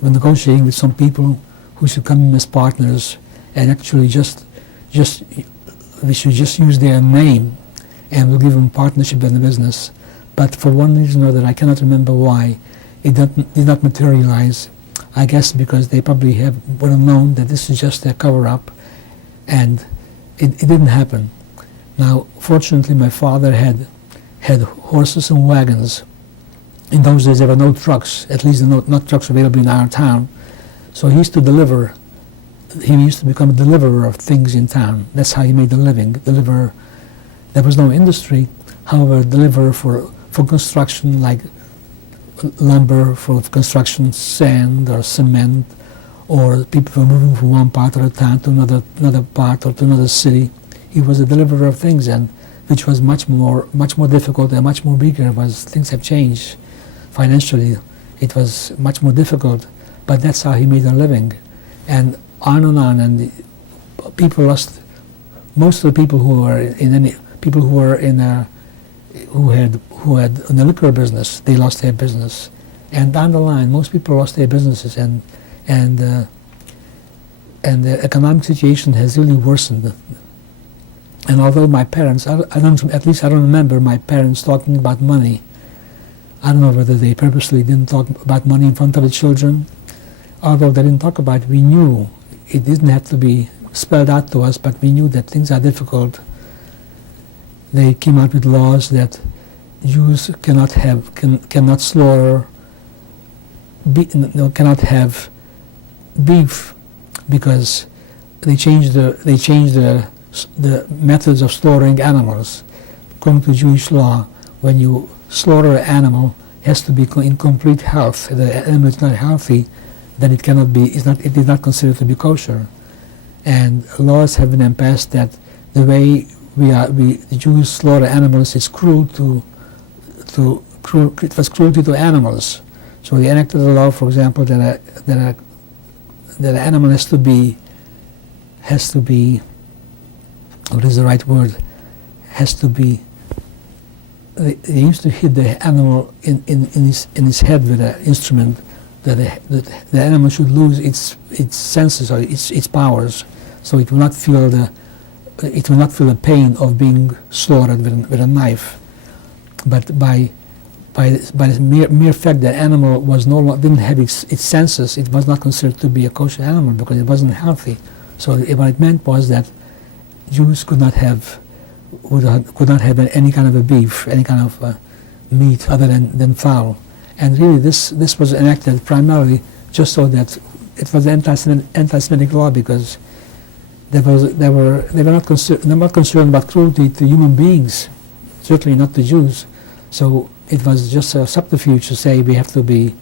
were negotiating with some people who should come in as partners, and actually we should just use their name and we'll give them partnership in the business. But for one reason or other, I cannot remember why, it did not materialize. I guess because they probably would have known that this is just a cover-up, and it didn't happen. Now, fortunately, my father had horses and wagons. In those days, there were no trucks, at least not trucks available in our town. So he used to deliver. He used to become a deliverer of things in town. That's how he made a living. Deliver. There was no industry. However, deliver for construction, like lumber for construction, sand or cement, or people were moving from one part of the town to another part or to another city. He was a deliverer of things, and which was much more difficult and much more bigger. Things have changed financially. It was much more difficult, but that's how he made a living, and on, and the people lost. Most of the people who had in the liquor business, they lost their business, and down the line, most people lost their businesses, and the economic situation has really worsened. And although my parents, I don't remember my parents talking about money. I don't know whether they purposely didn't talk about money in front of the children. Although they didn't talk about it, we knew. It didn't have to be spelled out to us, but we knew that things are difficult. They came out with laws that Jews cannot slaughter, cannot have beef, because they changed the methods of slaughtering animals. According to Jewish law, when you slaughter an animal, it has to be in complete health. If the animal is not healthy, then it is not considered to be kosher. And laws have been passed that the way the Jews slaughter animals is it was cruelty to animals. So they enacted a law, for example, that an animal has to be, what is the right word? Has to be. They used to hit the animal in his head with an instrument, that the animal should lose its senses or its powers, so it will not feel the pain of being slaughtered with a knife. But by the mere fact that animal didn't have its senses, it was not considered to be a kosher animal because it wasn't healthy. So what it meant was that Jews could not have any kind of a beef, any kind of meat other than fowl. And really, this was enacted primarily just so that it was an anti-Semitic law, because they were not concerned about cruelty to human beings, certainly not to Jews. So it was just a subterfuge to say we have to be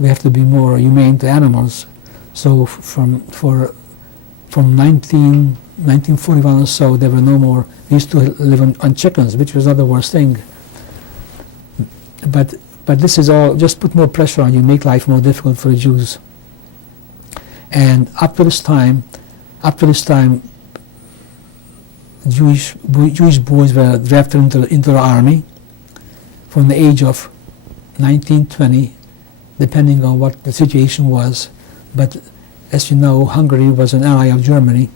more humane to animals. So from 1941 or so, there were no more. We used to live on chickens, which was not the worst thing. But this is all just put more pressure on you, make life more difficult for the Jews. And up to this time, Jewish boys were drafted into the army from the age of 19, 20, depending on what the situation was. But as you know, Hungary was an ally of Germany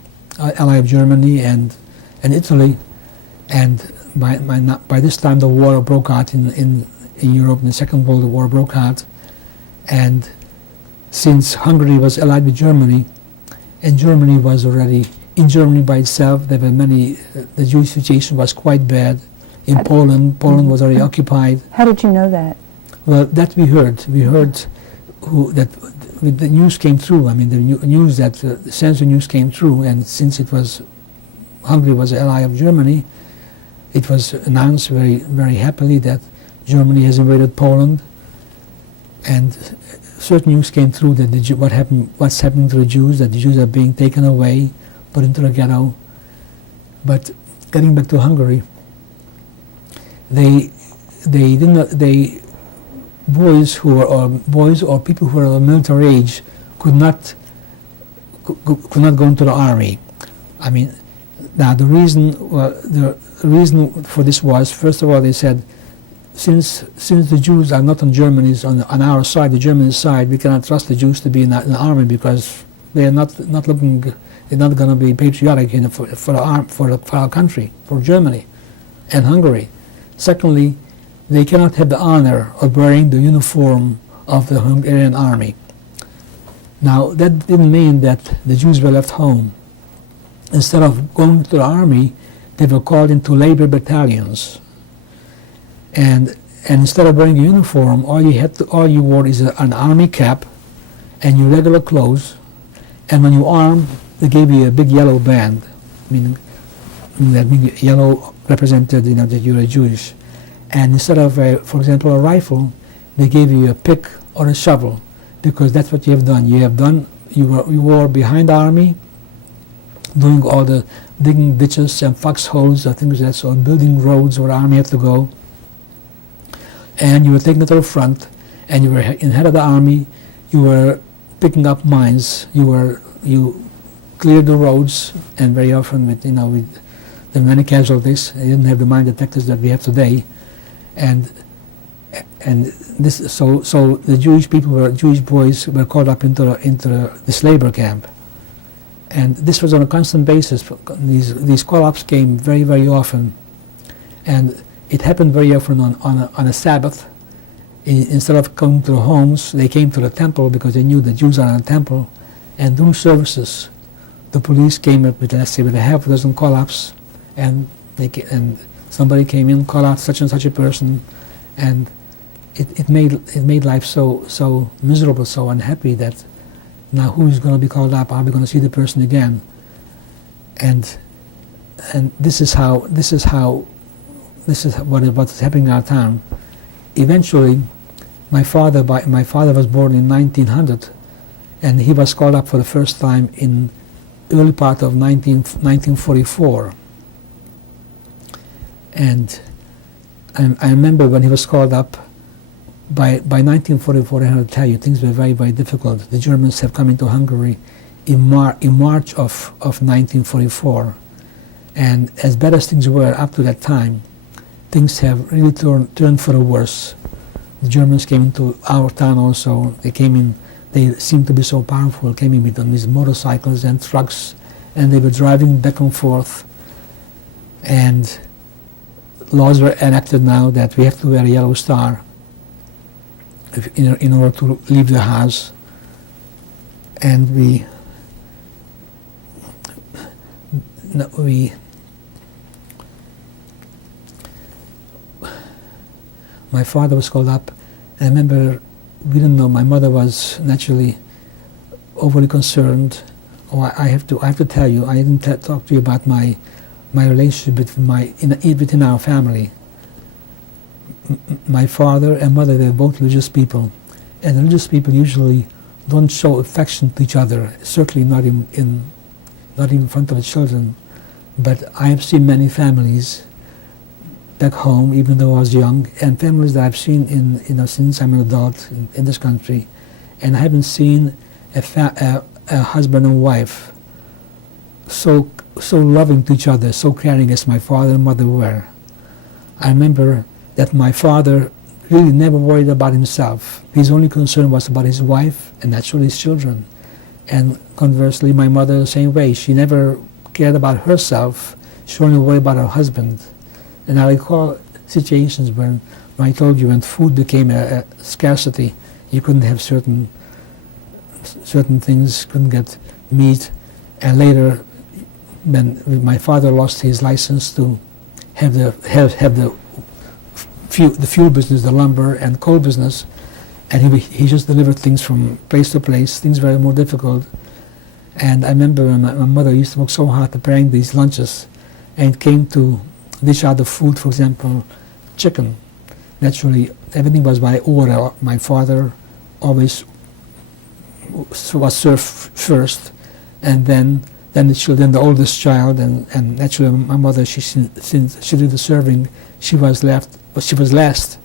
and Italy, and by this time the war broke out in Europe, and the Second World War broke out. And since Hungary was allied with Germany, and Germany was already, in Germany by itself, there were many, the Jewish situation was quite bad. In Poland was already occupied. How did you know that? Well, that we heard. That the news came through. I mean, the news that the censor news came through, and since Hungary was an ally of Germany, it was announced very, very happily that Germany has invaded Poland, and certain news came through that what's happening to the Jews, that the Jews are being taken away, put into the ghetto. But getting back to Hungary, boys or people who were of military age could not go into the army. I mean, now the reason for this was, first of all, they said since the Jews are not on Germany's on our side, the German side, we cannot trust the Jews to be in the army because they are not looking. They're not going to be patriotic for our country, for Germany and Hungary. Secondly, they cannot have the honor of wearing the uniform of the Hungarian army. Now, that didn't mean that the Jews were left home. Instead of going to the army, they were called into labor battalions. And instead of wearing a uniform, all you wore is an army cap and your regular clothes. And when you armed, they gave you a big yellow band. That yellow represented, that you were Jewish. And instead of, for example, a rifle, they gave you a pick or a shovel, because that's what you have done. You were behind the army, doing all the digging ditches and foxholes and things like that, so building roads where the army had to go. And you were taken to the front, and you were in head of the army. You were picking up mines. You cleared the roads, and very often with the many casualties. They didn't have the mine detectors that we have today, and this so the Jewish boys were called up into this labor camp, and this was on a constant basis. These call-ups came very, very often, and it happened very often on a Sabbath. Instead of coming to the homes, they came to the temple because they knew the Jews are in the temple, and during services, the police came up with, let's say, with a half a dozen call-ups, and somebody came in, call out such and such a person, and it made life so miserable, so unhappy that now who's going to be called up? Are we going to see the person again? And this is what's happening in our town. Eventually, my father was born in 1900, and he was called up for the first time in early part of 1944. And I remember when he was called up, by 1944, I have to tell you, things were very, very difficult. The Germans have come into Hungary in March of 1944. And as bad as things were up to that time, things have really turned for the worse. The Germans came into our town also. They came in, they seemed to be so powerful, came in with these motorcycles and trucks, and they were driving back and forth. And laws were enacted now that we have to wear a yellow star in order to leave the house. And my father was called up, and I remember, we didn't know, my mother was naturally overly concerned. I have to tell you, I didn't talk to you about my relationship within our family. My father and mother, they were both religious people, and religious people usually don't show affection to each other, certainly not even in front of the children. But I have seen many families back home, even though I was young, and families that I've seen since I'm an adult in this country, and I haven't seen a husband and wife so loving to each other, so caring as my father and mother were. I remember that my father really never worried about himself. His only concern was about his wife and naturally his children. And conversely, my mother the same way. She never cared about herself. She only worried about her husband. And I recall situations when I told you when food became a scarcity, you couldn't have certain things, couldn't get meat. And later, when my father lost his license to have the fuel business, the lumber and coal business, and he just delivered things from place to place. Things were more difficult. And I remember when my mother used to work so hard preparing these lunches, and it came to dish out the food, for example, chicken. Naturally, everything was by order. My father always was served first, and then the oldest child, and naturally my mother, since she did the serving, she was last,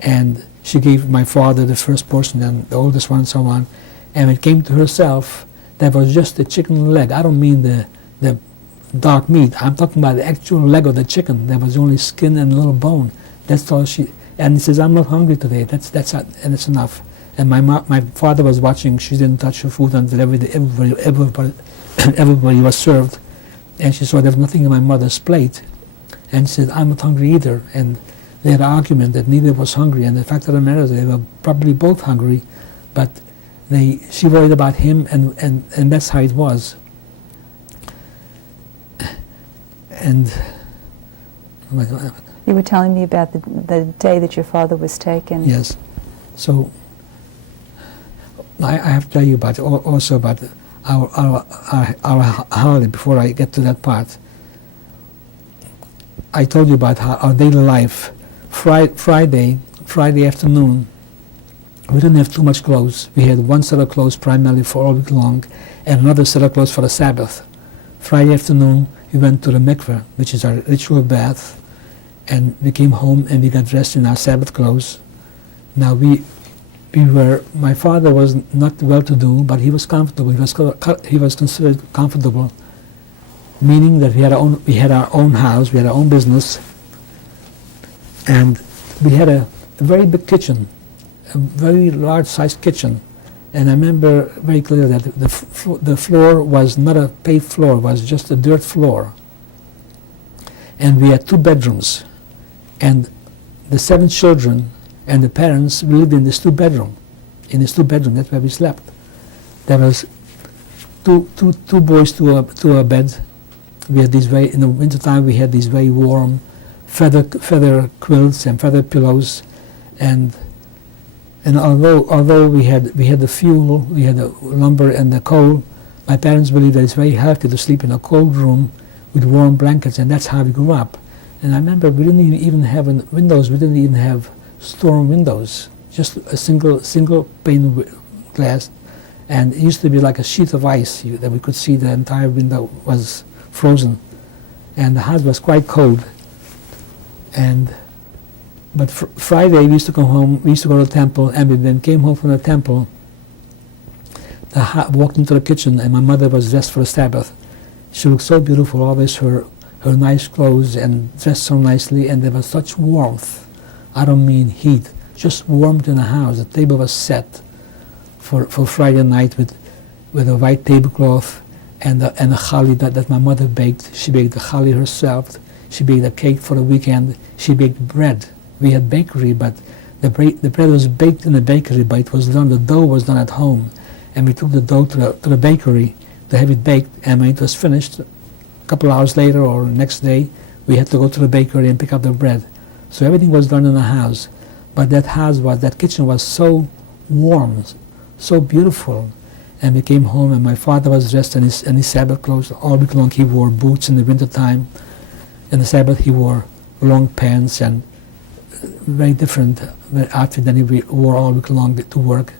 and she gave my father the first portion and the oldest one, and so on. And when it came to herself, that was just the chicken leg. I don't mean the dark meat. I'm talking about the actual leg of the chicken. There was only skin and a little bone. That's all And he says, I'm not hungry today. And it's enough. And my father was watching. She didn't touch her food until everybody was served. And she saw there was nothing in my mother's plate. And she said, I'm not hungry either. And they had an argument that neither was hungry. And the fact of the matter is they were probably both hungry, but she worried about him, and that's how it was. And you were telling me about the day that your father was taken. Yes. So I have to tell you about also about our holiday before I get to that part. I told you about our daily life. Friday afternoon, we didn't have too much clothes. We had one set of clothes primarily for all week long, and another set of clothes for the Sabbath. Friday afternoon, we went to the mikveh, which is our ritual bath, and we came home and we got dressed in our Sabbath clothes. Now my father was not well-to-do, but he was comfortable. He was considered comfortable, meaning that we had our own house, we had our own business, and we had a very big kitchen, a very large-sized kitchen. And I remember very clearly that the floor was not a paved floor, it was just a dirt floor. And we had 2 bedrooms. And the 7 children and the parents lived in this 2-bedroom. In this 2-bedroom, that's where we slept. There was two boys to a bed. We had in the wintertime, we had these very warm feather quilts and feather pillows, and although we had the fuel, we had the lumber and the coal, my parents believed that it's very healthy to sleep in a cold room with warm blankets, and that's how we grew up. And I remember we didn't even have windows. We didn't even have storm windows, just a single pane glass, and it used to be like a sheet of ice that we could see. The entire window was frozen, and the house was quite cold. But Friday we used to come home. We used to go to the temple, and we then came home from the temple. Walked into the kitchen, and my mother was dressed for the Sabbath. She looked so beautiful, always her nice clothes, and dressed so nicely, and there was such warmth. I don't mean heat, just warmth in the house. The table was set for Friday night with a white tablecloth and a challah that my mother baked. She baked the challah herself. She baked a cake for the weekend. She baked bread. We had bakery, but the bread was baked in the bakery, but it was done. The dough was done at home, and we took the dough to the bakery to have it baked. And when it was finished, a couple of hours later or the next day, we had to go to the bakery and pick up the bread. So everything was done in the house, but that kitchen was so warm, so beautiful. And we came home, and my father was dressed in his Sabbath clothes. All week long he wore boots in the wintertime. In the Sabbath he wore long pants and very different outfit than he wore all week long to work.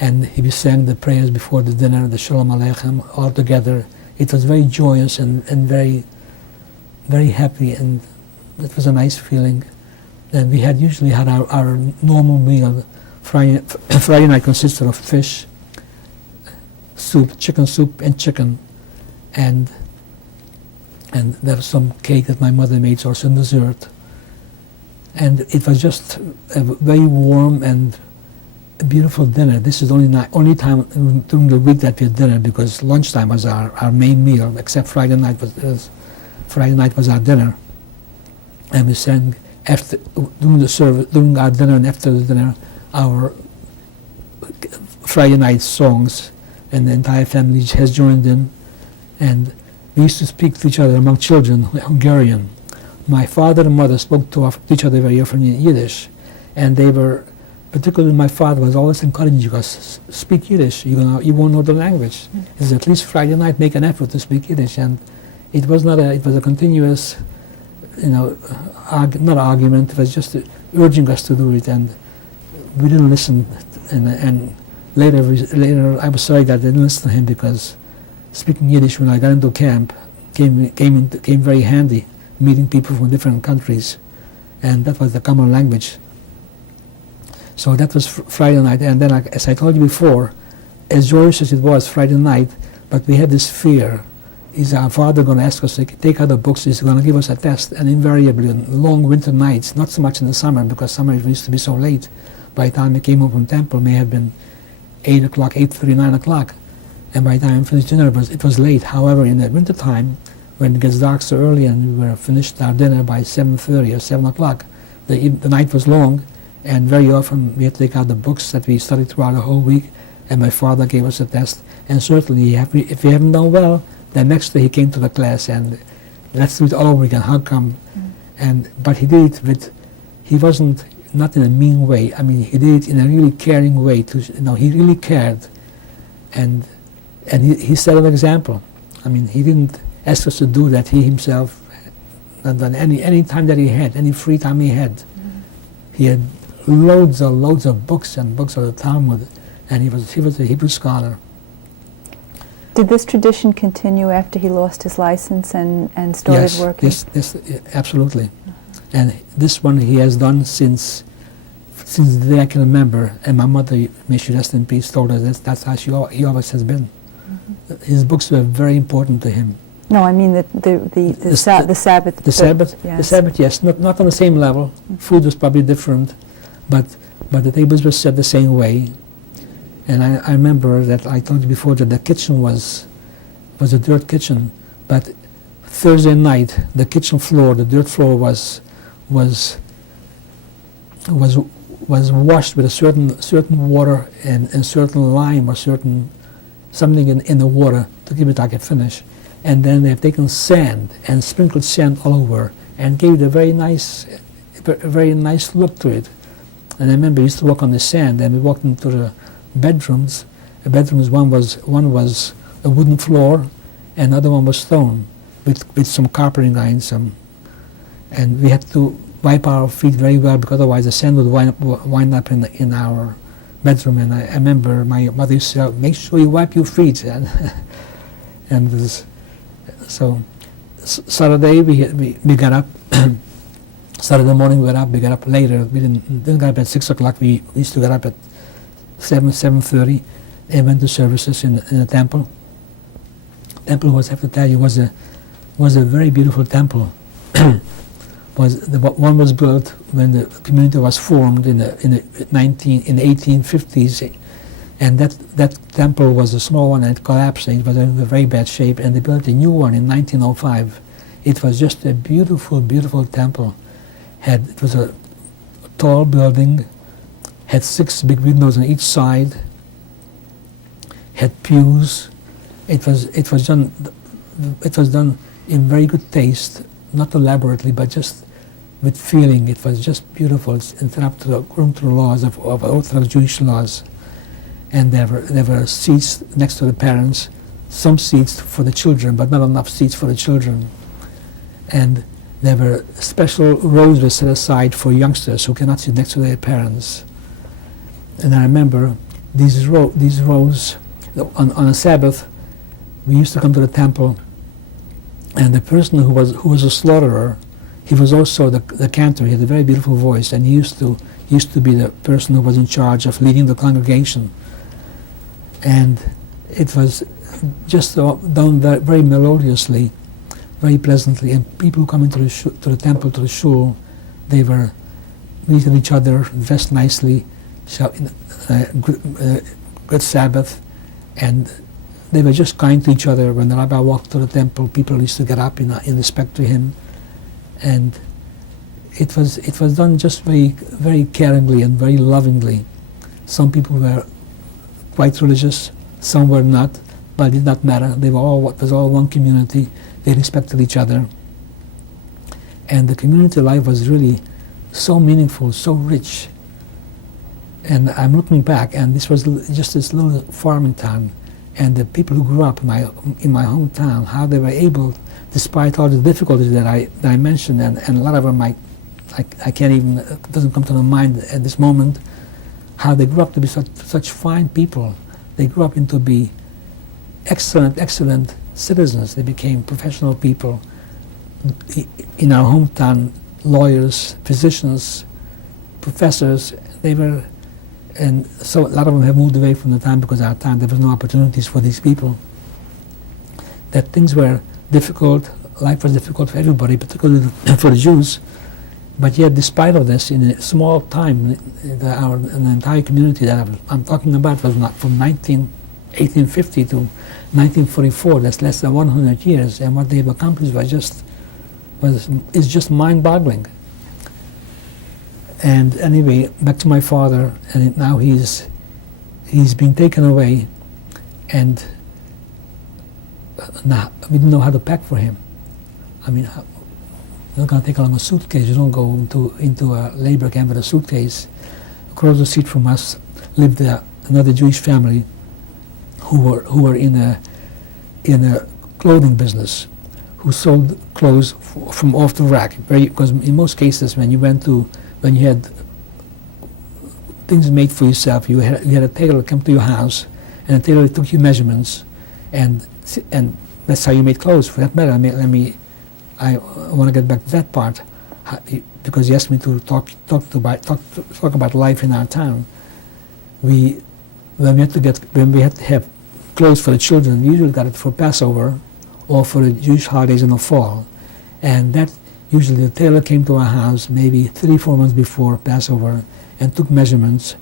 And he sang the prayers before the dinner, the Shalom Aleichem, all together. It was very joyous and very, very happy, and it was a nice feeling. And we usually had our normal meal. Friday night consisted of fish, soup, chicken soup and chicken, and there was some cake that my mother made, so some dessert. And it was just a very warm and beautiful dinner. This is the only time during the week that we had dinner, because lunchtime was our main meal, except Friday night was our dinner. And we sang during our dinner and after the dinner our Friday night songs, and the entire family has joined in. And we used to speak to each other among children, Hungarian. My father and mother spoke to each other very often in Yiddish, and they were, particularly my father, was always encouraging us, speak Yiddish, you won't know the language. He said, at least Friday night make an effort to speak Yiddish. And it was a continuous, not argument, it was just urging us to do it, and we didn't listen. And later I was sorry that I didn't listen to him, because speaking Yiddish when I got into camp came very handy, meeting people from different countries, and that was the common language. So that was Friday night, and then, as I told you before, as joyous as it was Friday night, but we had this fear is our father going to ask us to take out the books? He's going to give us a test, and invariably on long winter nights, not so much in the summer because summer used to be so late. By the time we came home from temple, it may have been 8 o'clock, 8:30, 9 o'clock, and by the time we finished dinner, it was late. However, in the winter time, when it gets dark so early, and we were finished our dinner by 7:30 or 7 o'clock, the night was long, and very often we had to take out the books that we studied throughout the whole week, and my father gave us a test, and certainly if we haven't done well, the next day he came to the class and let's do it all over again, how come? But he did it with, he wasn't, not in a mean way, I mean he did it in a really caring way, he really cared, and he set an example. I mean, he didn't ask us to do that, he himself had done any time that he had, any free time he had. He had loads of books and books of the Talmud, and he was a Hebrew scholar. Did this tradition continue after he lost his license and started working? Yes, absolutely. And this one he has done since the day I can remember, and my mother, may she rest in peace, told us that's how he always has been. His books were very important to him. No, I mean the Sabbath. The Sabbath, yes. The Sabbath, yes, not on the same level. Food was probably different, but the tables were set the same way. And I remember that I told you before that the kitchen was a dirt kitchen, but Thursday night the kitchen floor, the dirt floor was washed with a certain water and certain lime or certain something in the water to give it like a finish. And then they have taken sand and sprinkled sand all over and gave it a very nice look to it. And I remember I used to walk on the sand, and we walked into the bedrooms. The bedrooms, one was a wooden floor, and the other one was stone with some carpeting lines. And we had to wipe our feet very well because otherwise the sand would wind up in our bedroom. And I remember my mother used to say, "Make sure you wipe your feet." And so Saturday we got up. Saturday morning we got up later. We didn't get up at 6 o'clock. We used to get up at 7:30 and went to services in the temple. Temple was, I have to tell you, was a very beautiful temple. One was built when the community was formed in the 1850s, and that temple was a small one and it collapsed. It was in a very bad shape, and they built a new one in 1905. It was just a beautiful, beautiful temple. It was a tall building, had 6 big windows on each side, had pews. It was done in very good taste, not elaborately, but just with feeling. It was just beautiful. It's up to the laws of Orthodox Jewish laws. And there were seats next to the parents, some seats for the children, but not enough seats for the children. And there were special rows were set aside for youngsters who cannot sit next to their parents. And I remember these rows on a Sabbath. We used to come to the temple, and the person who was a slaughterer, he was also the cantor. He had a very beautiful voice, and he used to be the person who was in charge of leading the congregation. And it was just done very melodiously, very pleasantly. And people who come into to the temple, to the shul, they were greeted each other, dressed nicely, good Sabbath, and they were just kind to each other. When the rabbi walked to the temple, people used to get up in respect to him, and it was done just very, very caringly and very lovingly. Some people were quite religious, some were not, but it did not matter. They were all, it was all one community. They respected each other, and the community life was really so meaningful, so rich. And I'm looking back, and this was just this little farming town, and the people who grew up in my hometown, how they were able, despite all the difficulties that I mentioned, and a lot of them I can't even, it doesn't come to my mind at this moment, how they grew up to be such fine people. They grew up into be excellent citizens. They became professional people. In our hometown, lawyers, physicians, professors, they were. And so a lot of them have moved away from the town because our town, there was no opportunities for these people. that things were difficult, life was difficult for everybody, particularly for the Jews. But yet, despite of this, in a small time, an entire community that I'm talking about was not from 1850 to 1944. That's less than 100 years, and what they've accomplished is just mind-boggling. And anyway, back to my father, and now he's been taken away, and now we didn't know how to pack for him. I mean, you're not going to take along a suitcase. You don't go into a labor camp with a suitcase. Across the street from us lived another Jewish family who were in a clothing business, who sold clothes from off the rack. Because in most cases, when you had things made for yourself, you had a tailor come to your house, and the tailor took your measurements, and that's how you made clothes. For that matter, I want to get back to that part, because you asked me to talk about life in our town. When we had to have clothes for the children, we usually got it for Passover or for the Jewish holidays in the fall, and that usually the tailor came to our house maybe 3-4 months before Passover and took measurements,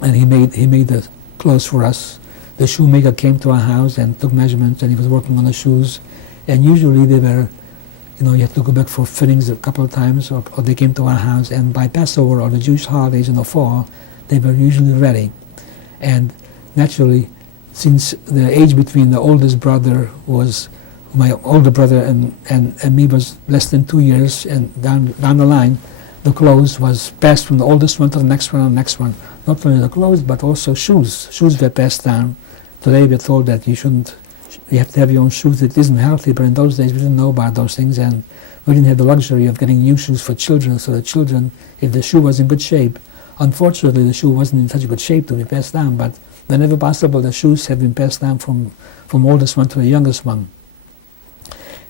and he made the clothes for us. The shoemaker came to our house and took measurements, and he was working on the shoes, and usually they were, you had to go back for fittings a couple of times, or they came to our house, and by Passover or the Jewish holidays in the fall, they were usually ready. And naturally, since the age between the oldest brother was, my older brother and me was less than 2 years, and down the line, the clothes was passed from the oldest one to the next one and the next one. Not only the clothes, but also shoes. Shoes were passed down. Today we're told that you have to have your own shoes. It isn't healthy, but in those days we didn't know about those things, and we didn't have the luxury of getting new shoes for children. So the children, if the shoe was in good shape, unfortunately the shoe wasn't in such a good shape to be passed down, but whenever possible the shoes have been passed down from oldest one to the youngest one.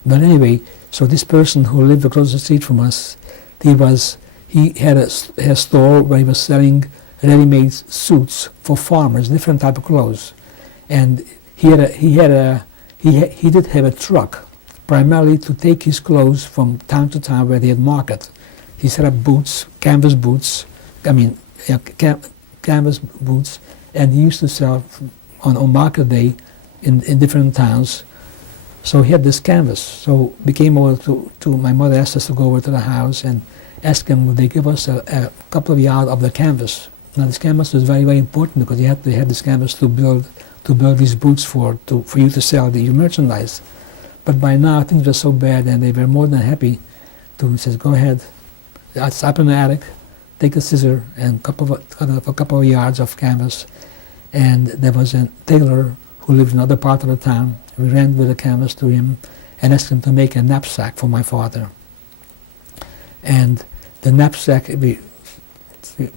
But anyway, so this person who lived across the street from us, he had a store where he was selling ready-made suits for farmers, different type of clothes, and he did have a truck, primarily to take his clothes from town to town where they had market. He set up boots, canvas boots, canvas boots, and he used to sell on market day in different towns. So he had this canvas. So we came over to my mother asked us to go over to the house and ask him would they give us a couple of yards of the canvas. Now this canvas was very, very important because you had to have this canvas to build these boots for you to sell your merchandise. But by now things were so bad, and they were more than happy to. He says, "Go ahead, it's up in the attic. Take a scissor and cut off a couple of yards of canvas." And there was a tailor who lived in another part of the town. We ran with the canvas to him and asked him to make a knapsack for my father. And the knapsack, we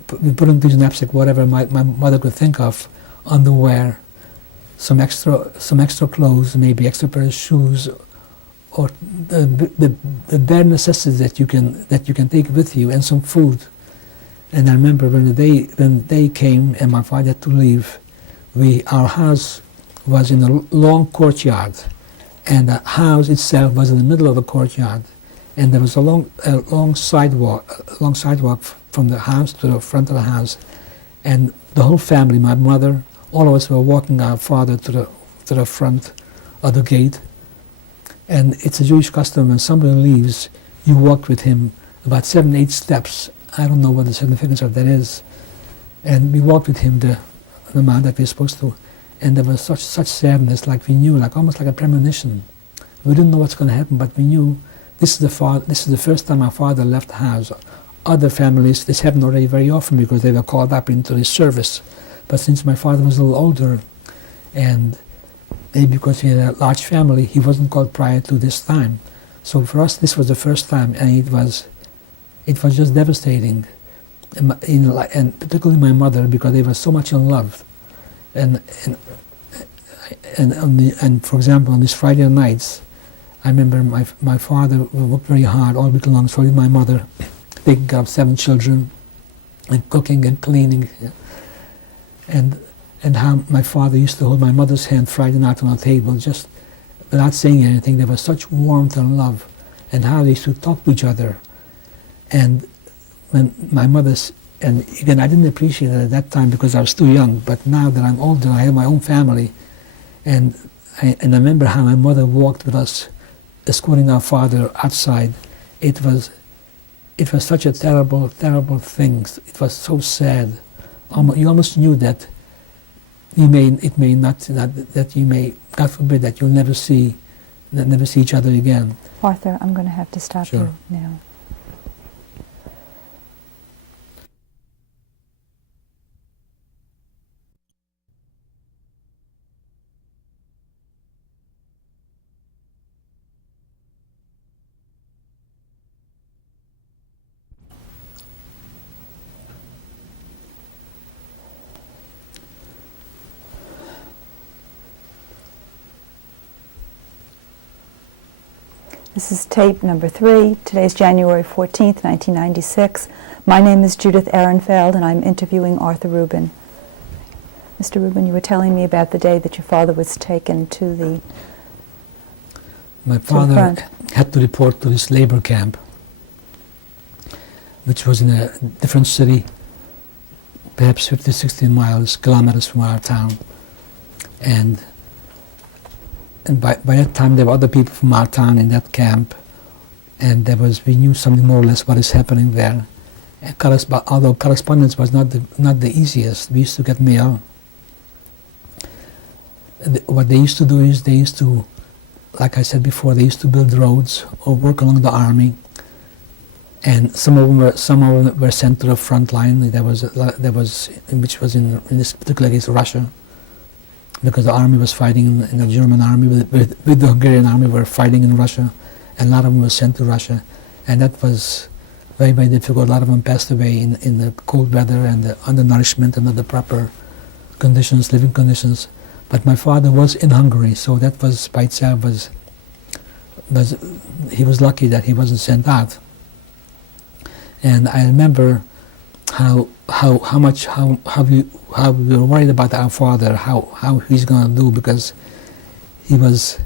put into his knapsack whatever my mother could think of: underwear, some extra clothes, maybe extra pair of shoes, or the bare necessities that you can take with you, and some food. And I remember when the day came and my father had to leave, our house was in a long courtyard, and the house itself was in the middle of the courtyard, and there was a long sidewalk from the house to the front of the house, and the whole family, my mother, all of us were walking our father to the front of the gate. And it's a Jewish custom, when somebody leaves, you walk with him about 7-8 steps. I don't know what the significance of that is. And we walked with him the amount that we were supposed to. And there was such sadness, like we knew, like almost like a premonition. We didn't know what's going to happen, but we knew this is the first time our father left the house. Other families, this happened already very often because they were called up into this service. But since my father was a little older, and maybe because he had a large family, he wasn't called prior to this time. So for us, this was the first time, and it was just devastating. And particularly my mother, because they were so much in love. And for example, on these Friday nights, I remember my father worked very hard all week long. So did my mother, taking care of 7 children, and cooking and cleaning. And how my father used to hold my mother's hand Friday night on the table, just without saying anything, there was such warmth and love, and how they used to talk to each other. And when my mother's, and again, I didn't appreciate it at that time because I was too young, but now that I'm older, I have my own family, and I remember how my mother walked with us, escorting our father outside. It was such a terrible, terrible thing. It was so sad. You almost knew that you may not, God forbid, that you'll never see each other again. Arthur, I'm going to have to stop Sure. you now. This is tape number 3. Today's January 14th, 1996. My name is Judith Ehrenfeld, and I'm interviewing Arthur Rubin. Mr. Rubin, you were telling me about the day that your father was taken to the My father front. had to report to this labor camp, which was in a different city, perhaps 50, 60 kilometers from our town. And by that time there were other people from our town in that camp, and we knew something more or less what is happening there. And although correspondence was not the easiest, we used to get mail. What they used to do is like I said before, they used to build roads or work along the army, and some of them were sent to the front line. Which was in this particular case Russia, because the army was fighting in the German army with the Hungarian army were fighting in Russia, and a lot of them were sent to Russia, and that was very, very difficult. A lot of them passed away in the cold weather and the undernourishment and not the proper conditions, living conditions. But my father was in Hungary, so that was by itself he was lucky that he wasn't sent out. And I remember how we were worried about our father, how he's going to do, because he was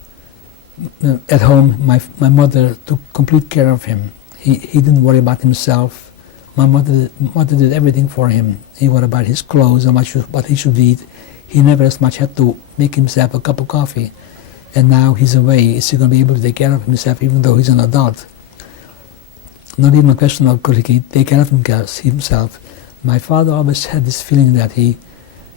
at home. My mother took complete care of him. He didn't worry about himself. My mother did everything for him. He worried about his clothes and what he should eat. He never as much had to make himself a cup of coffee. And now he's away. Is he going to be able to take care of himself even though he's an adult? Not even a question of could he take care of himself. My father always had this feeling that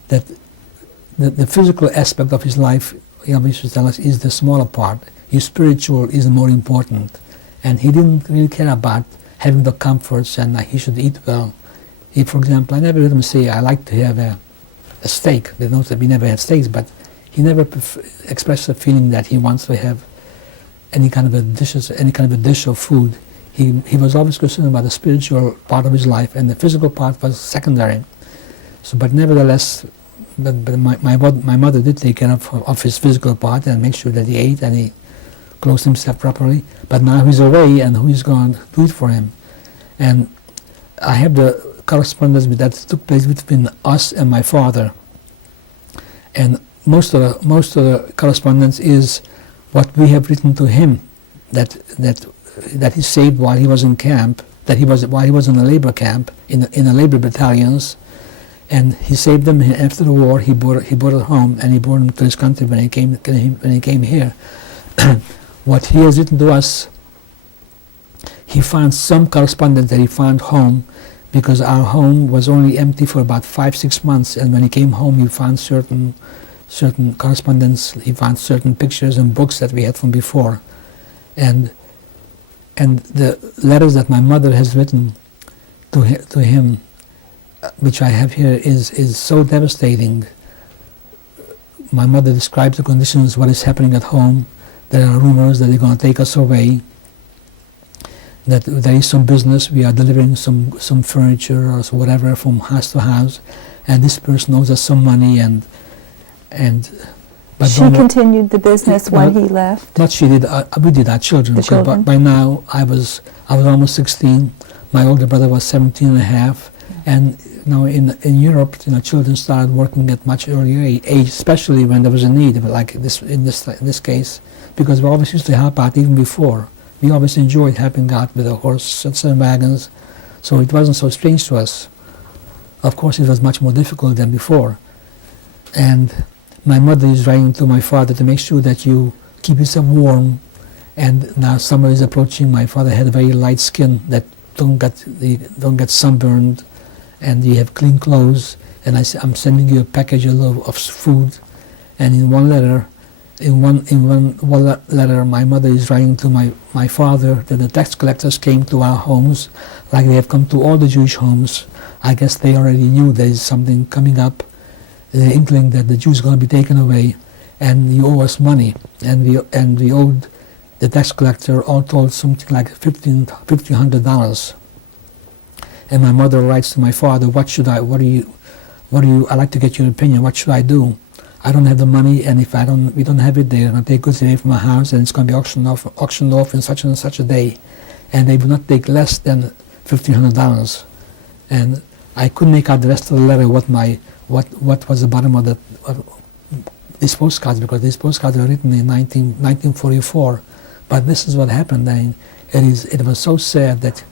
the physical aspect of his life, he always used to tell us, is the smaller part. His spiritual is more important. And he didn't really care about having the comforts and he should eat well. For example, I never heard him say, I like to have a steak. They know that we never had steaks, but he never expressed a feeling that he wants to have any kind of a dish of food. He was always concerned about the spiritual part of his life, and the physical part was secondary. So, but nevertheless, my mother did take care of his physical part and make sure that he ate and he clothed himself properly. But now he's away, and who is going to do it for him? And I have the correspondence that took place between us and my father, and most of the correspondence is what we have written to him, that he saved while he was in camp, while he was in a labor camp in the labor battalions, and he saved them after the war. He brought it home, and he brought them to his country when he came here. What he has written to us, he found some correspondence that he found home, because our home was only empty for about 5-6 months, and when he came home he found certain correspondence, he found certain pictures and books that we had from before, and the letters that my mother has written to him, which I have here, is so devastating. My mother describes the conditions, what is happening at home. There are rumors that they're going to take us away, that there is some business, we are delivering some furniture or whatever from house to house, and this person owes us some money, but she continued the business when he left? Not she did, we did, our children. The children. By now I was almost 16, my older brother was 17 and a half, And now in Europe, children started working at much earlier age, especially when there was a need, like this in this case, because we always used to help out even before. We always enjoyed helping out with the horses and wagons, so it wasn't so strange to us. Of course, it was much more difficult than before. And my mother is writing to my father to make sure that you keep yourself warm. And now summer is approaching. My father had a very light skin that don't get sunburned, and you have clean clothes. And I'm sending you a package of food. And in one letter, my mother is writing to my father that the tax collectors came to our homes, like they have come to all the Jewish homes. I guess they already knew there is something coming up, the inkling that the Jews are going to be taken away, and you owe us money. And we owed the tax collector all told something like $1,500. And my mother writes to my father, I'd like to get your opinion, what should I do? I don't have the money, and if we don't have it, they're going to take goods away from my house, and it's going to be auctioned off in such and such a day. And they will not take less than $1,500. And I couldn't make out the rest of the letter, what was the bottom of these postcards, because these postcards were written in 1944. But this is what happened. And it was so sad that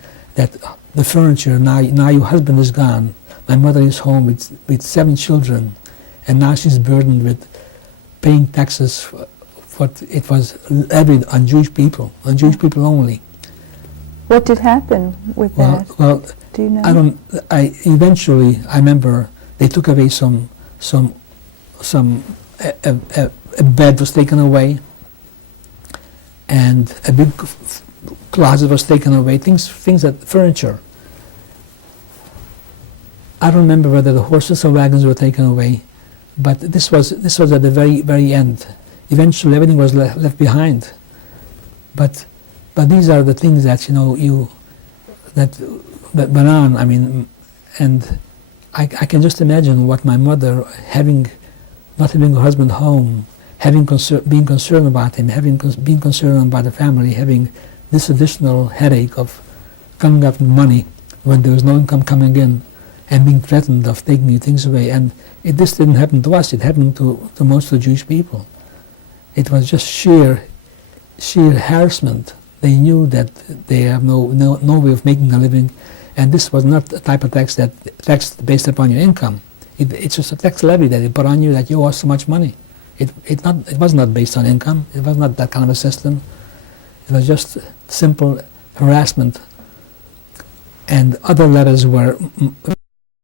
the furniture, now your husband is gone, my mother is home with 7 children, and now she's burdened with paying taxes what it was levied on Jewish people only. What did happen with that? Well, do you know? Eventually, I remember they took away a bed was taken away, and a big closet was taken away. Furniture. I don't remember whether the horses or wagons were taken away, but this was at the very end. Eventually, everything was left behind. But these are the things that that went on. I mean, and I can just imagine what my mother, not having her husband home, being concerned about him, being concerned about the family, having this additional headache of coming up with money when there was no income coming in, and being threatened of taking things away. And this didn't happen to us, it happened to most of the Jewish people. It was just sheer harassment. They knew that they have no way of making a living, and this was not a type of tax based upon your income. It's just a tax levy that they put on you that you owe so much money. It was not based on income. It was not that kind of a system. It was just simple harassment. And other letters were